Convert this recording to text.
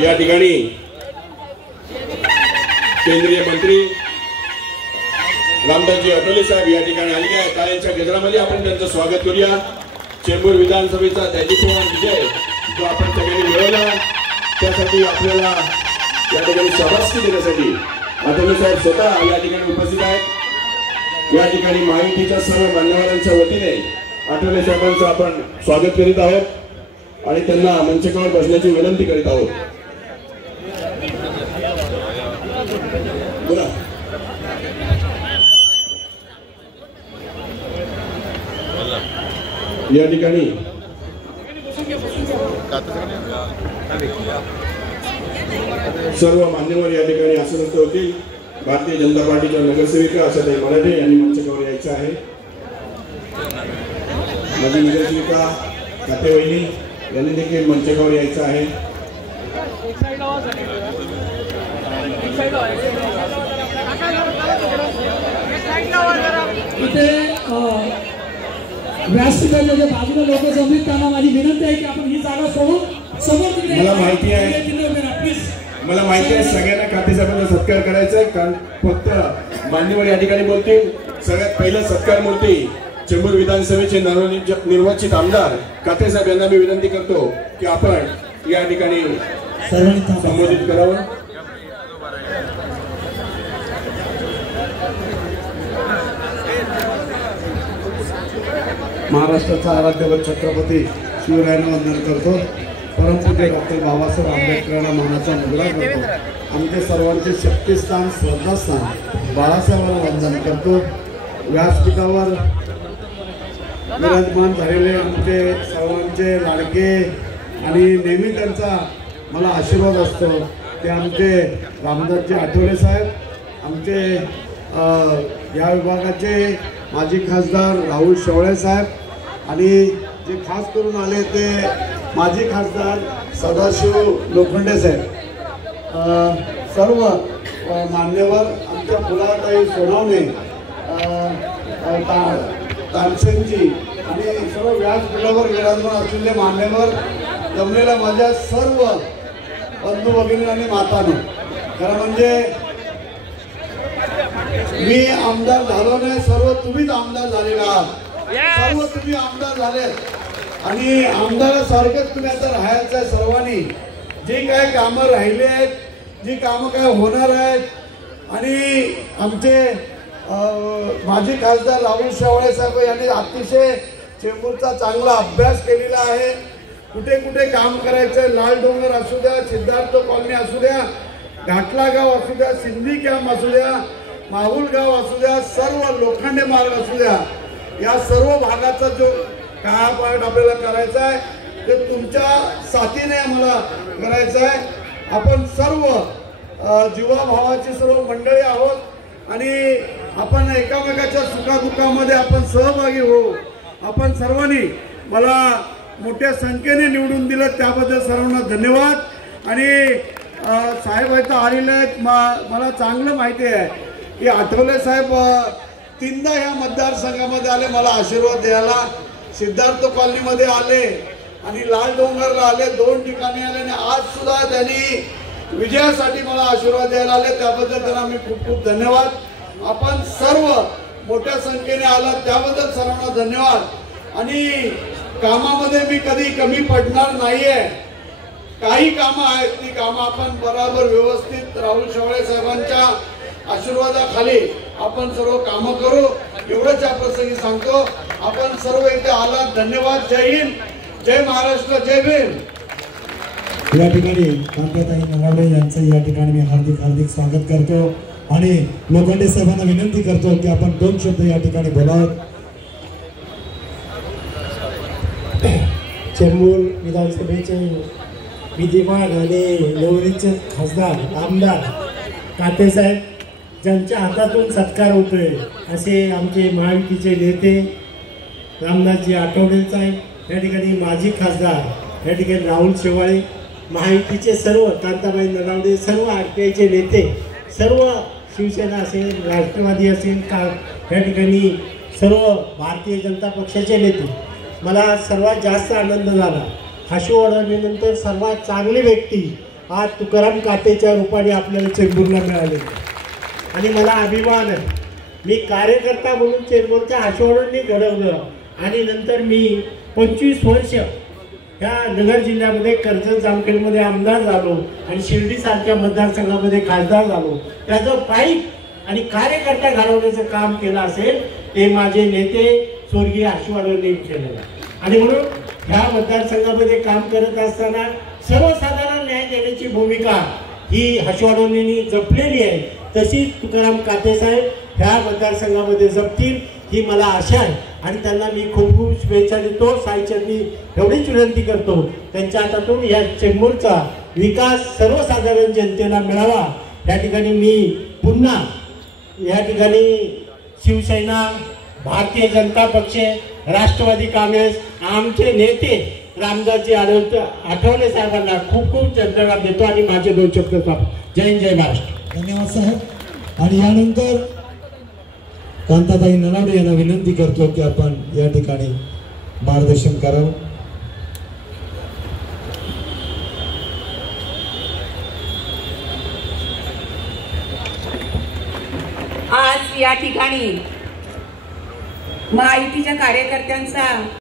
या ठिकाणी केंद्रीय मंत्री रामदासजी आठवले साहेब या ठिकाणी आलेले आहेत। टाळ्यांच्या गजरामध्ये आपण त्यांचं स्वागत करूया। चेंबूर विधानसभेचा दैदिप्यमान विजय जो आपण सगळ्यांनी मिळवला त्यासाठी आपल्याला या ठिकाणी शाबासकी देण्यासाठी आठवले साहेब स्वतः या ठिकाणी उपस्थित आहेत। या ठिकाणी महायुतीच्या सर्व मान्यवरांच्या वतीने आठवले साहेबांचं आपण स्वागत करीत आहोत आणि त्यांना मंचकावर बसण्याची विनंती करीत आहोत। बोला। या ठिकाणी सर्व मान्यवर या ठिकाणी आसनस्थ होतील। भारतीय जनता पार्टीच्या नगरसेविका आशाताई मराठे यांनी मंचकावर यायचं आहे। माजी नगरसेविका कातेवहिनी यांनी देखील मंचकावर यायचं आहे। इथे व्यासपीठाच्या जे बाजूला लोक जमलीत त्यांना माझी विनंती आहे की आपण ही जागा सोडून समोर तिकडे मला माहिती आहे सगळ्यांना काते साहेबांचा सत्कार करायचा आहे कारण फक्त मान्यवर या ठिकाणी बोलतील। सगळ्यात पहिला सत्कार मूर्ती चेंबूर विधानसभेचे नवनिर्वाचित आमदार काते साहेब यांना मी विनंती करतो की आपण या ठिकाणी सर्वांनी संबोधित करावं। महाराष्ट्राचा आराध्य छत्रपती शिवरायांना वंदन करतो। परमपूज्य डॉक्टर बाबासाहेब आंबेडकरांना मानाचा मुजरा करतो। आमचे सर्वांचे शक्तिस्थान श्रद्धास्थान बाळासाहेबांना वंदन करतो। व्यासपीठावर विराजमान झालेले आमचे सर्वांचे लाडके आणि नेहमी त्यांचा मला आशीर्वाद असतो ते आमचे रामदासजी आठवले साहेब, आमचे या विभागाचे माजी खासदार राहुल शेवाळे साहेब आणि जे खास करून आले ते माजी खासदार सदाशिव लोखंडे साहेब, सर्व मान्यवर आमच्या फुलाताई सोनवणे, तानसेनजी आणि सर्व व्यासपीठावर विराजमान असलेले मान्यवर जमलेल्या माझ्या सर्व बंधू भगिनी आणि मातांनो, खरं म्हणजे मी आमदार झालो नाही, सर्व तुम्हीच आमदार झालेला आहात। सर्व तुम्ही आमदार झाले आणि आमदारासारखेच तुम्ही आता राहायचं आहे। सर्वांनी जी काय कामं राहिले आहेत, जी कामं काय होणार आहेत आणि आमचे माजी खासदार राहुल शेवाळे साहेब यांनी अतिशय चेंबूरचा चांगला अभ्यास केलेला आहे। कुठे कुठे काम करायचं, लाल डोंगर असू द्या, सिद्धार्थ कॉलनी असू द्या, घाटला गाव असू द्या, सिंधी कॅम्प असू द्या, माहुल गाव असू द्या, सर्व लोखंडे मार्ग असू द्या, या सर्व भागाचा जो कायापालट आपल्याला करायचा आहे ते तुमच्या साथीने आम्हाला करायचं आहे। आपण सर्व जीवाभावाची सर्व मंडळी आहोत आणि आपण एकामेकाच्या सुखादुःखामध्ये आपण सहभागी होऊ। आपण सर्वांनी मला मोठ्या संख्येने निवडून दिलं त्याबद्दल सर्वांना धन्यवाद। आणि साहेब इथं आलेले आहेत, मला चांगलं माहिती आहे की आठवले साहेब तीनदा ह्या मतदारसंघामध्ये आले मला आशीर्वाद द्यायला। सिद्धार्थ कॉलनीमध्ये आले आणि लाल डोंगरला आले, 2 ठिकाणी आले आणि आज सुद्धा त्यांनी विजयासाठी मला आशीर्वाद द्यायला आले, त्याबद्दल त्यांना मी खूप खूप धन्यवाद। आपण सर्व मोठ्या संख्येने आलात त्याबद्दल सर्वांना धन्यवाद। आणि कामामध्ये मी कधी कमी पडणार नाहीये। काही कामं आहेत ती कामं आपण बरोबर व्यवस्थित राहुल शेवाळे साहेबांच्या आशीर्वादाखाली आपण सर्व कामं करू एवढंच या प्रसंगी सांगतो। आपण सर्व इथे आलात, धन्यवाद। जय हिंद, जय महाराष्ट्र, जय भीम। या ठिकाणी कांताताई नगावडे यांचं या ठिकाणी मी हार्दिक स्वागत करतो आणि लोखंडे साहेबांना विनंती करतो की आपण 2 शब्द या ठिकाणी बोलावेत। चेंबूर विधानसभेचे विद्यमान आणि नवनिर्वाचित खासदार आमदार काते साहेब ज्यांच्या हातातून सत्कार होतोय असे आमचे महायुतीचे नेते रामदासजी आठवले साहेब, या ठिकाणी माजी खासदार या ठिकाणी राहुल शेवाळे, महायुतीचे सर्व कांताबाई नगावडे, सर्व RPIचे नेते, सर्व शिवसेना असेल, राष्ट्रवादी असेल का या ठिकाणी सर्व भारतीय जनता पक्षाचे नेते, मला सर्वात जास्त आनंद झाला हर्षवर्धननंतर सर्वात चांगली व्यक्ती आज तुकाराम कातेच्या रूपाने आपल्याला चेंबूरला मिळाले आणि मला अभिमान आहे. मी कार्यकर्ता म्हणून चेंबूरच्या आशीर्वादांनी घडवलं आणि नंतर मी 25 वर्ष ह्या नगर जिल्ह्यामध्ये कर्जत जामखेडमध्ये आमदार झालो आणि शिर्डीसारख्या मतदारसंघामध्ये खासदार झालो. त्याचं पाईप आणि कार्यकर्ता घडवण्याचं काम केलं असेल ते माझे नेते स्वर्गीय आशीर्वादांनी केलेलं आणि म्हणून ह्या मतदारसंघामध्ये काम करत असताना सर्वसाधारण न्याय देण्याची भूमिका ही हर्षवर्धनांनी जपलेली आहे. तशीच तुकाराम काते साहेब ह्या मतदारसंघामध्ये जपतील ही मला आशा आहे आणि त्यांना मी खूप खूप शुभेच्छा देतो. साईचरणी एवढीच विनंती करतो त्यांच्या हातातून या चेंबूरचा विकास सर्वसाधारण जनतेला मिळावा. या ठिकाणी मी पुन्हा या ठिकाणी शिवसेना, भारतीय जनता पक्ष, राष्ट्रवादी काँग्रेस आमचे नेते रामदासजी आठवले साहेबांना खूप खूप धन्यवाद देतो आणि माझे 2 शब्द सांगतो. जय हिंद, जय महाराष्ट्र. धन्यवाद साहेब. आणि यानंतर कांताताई ननावडे यांना विनंती करतो की आपण या ठिकाणी मार्गदर्शन करावं. आज या ठिकाणी महायुतीच्या कार्यकर्त्यांचा